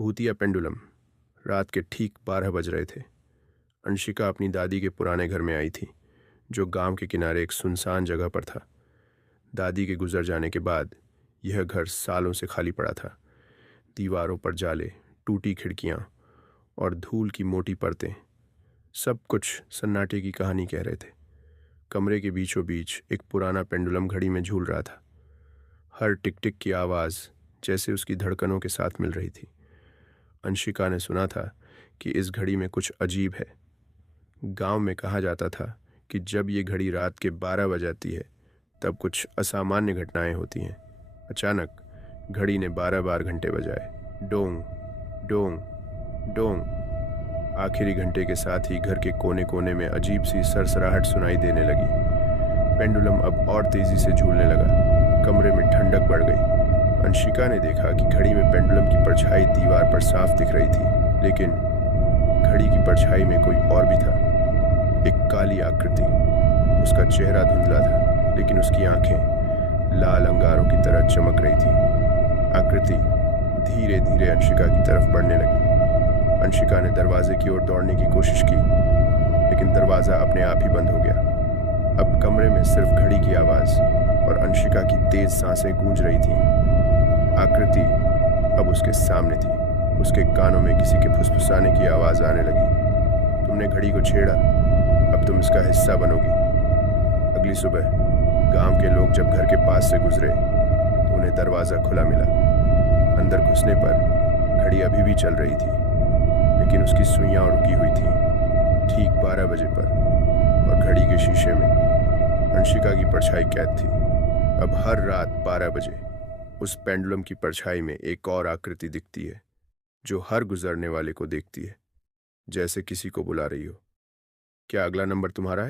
भूतिया पेंडुलम। रात के ठीक 12 बज रहे थे। अंशिका अपनी दादी के पुराने घर में आई थी, जो गांव के किनारे एक सुनसान जगह पर था। दादी के गुजर जाने के बाद यह घर सालों से खाली पड़ा था। दीवारों पर जाले, टूटी खिड़कियां और धूल की मोटी परतें, सब कुछ सन्नाटे की कहानी कह रहे थे। कमरे के बीचों बीच एक पुराना पेंडुलम घड़ी में झूल रहा था। हर टिक टिक की आवाज़ जैसे उसकी धड़कनों के साथ मिल रही थी। अंशिका ने सुना था कि इस घड़ी में कुछ अजीब है। गांव में कहा जाता था कि जब ये घड़ी रात के 12 बज जाती है तब कुछ असामान्य घटनाएं होती हैं। अचानक घड़ी ने 12 बार घंटे बजाए, डोंग डोंग डोंग। आखिरी घंटे के साथ ही घर के कोने कोने में अजीब सी सरसराहट सुनाई देने लगी। पेंडुलम अब और तेजी से झूलने लगा। कमरे में ठंडक बढ़ गई। अंशिका ने देखा कि घड़ी में पेंडुलम की परछाई दीवार पर साफ दिख रही थी, लेकिन घड़ी की परछाई में कोई और भी था। एक काली आकृति। उसका चेहरा धुंधला था, लेकिन उसकी आंखें लाल अंगारों की तरह चमक रही थी। आकृति धीरे धीरे अंशिका की तरफ बढ़ने लगी। अंशिका ने दरवाजे की ओर दौड़ने की कोशिश की, लेकिन दरवाजा अपने आप ही बंद हो गया। अब कमरे में सिर्फ घड़ी की आवाज और अंशिका की तेज सांसें गूंज रही थीं। आकृति अब उसके सामने थी। उसके कानों में किसी के फुसफुसाने की आवाज आने लगी। तुमने घड़ी को छेड़ा, अब तुम इसका हिस्सा बनोगी। अगली सुबह गांव के लोग जब घर के पास से गुजरे तो उन्हें दरवाजा खुला मिला। अंदर घुसने पर घड़ी अभी भी चल रही थी, लेकिन उसकी सुइयां रुकी हुई थी, ठीक 12 बजे पर। और घड़ी के शीशे में अंशिका की परछाई कैद थी। अब हर रात 12 बजे उस पेंडुलम की परछाई में एक और आकृति दिखती है, जो हर गुजरने वाले को देखती है, जैसे किसी को बुला रही हो। क्या अगला नंबर तुम्हारा है?